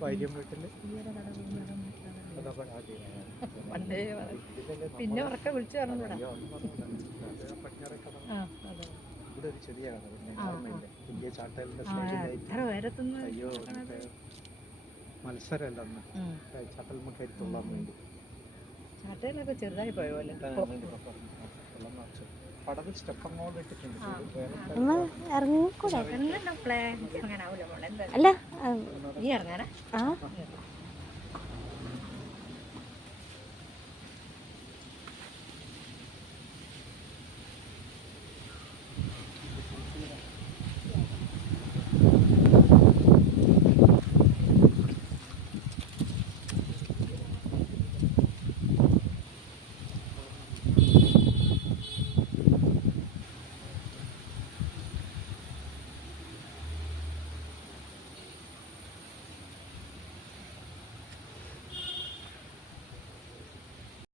ഭാര്യം വീട്ടില് പണ്ടേ പിന്നെ ഉറക്കെ വിളിച്ചു പറഞ്ഞൂടാ. ഇവിടെ ഒരു ചെറിയ വലിയ ചാട്ടലിന്റെ എത്ര ഉയരത്തുനിന്ന് മത്സരമല്ല അന്ന് ചാട്ടൽമ കരുത്തുള്ളാൻ വേണ്ടി ചാട്ടയിലൊക്കെ ചെറുതായി പോയ പോലെ പടവ് സ്റ്റെപ്പ് അങ്ങോട്ട് ഇട്ടിട്ടുണ്ട്. ഇറങ്ങാനാവൂല മോളെ. എന്താ നീ ഇറങ്ങാനാ?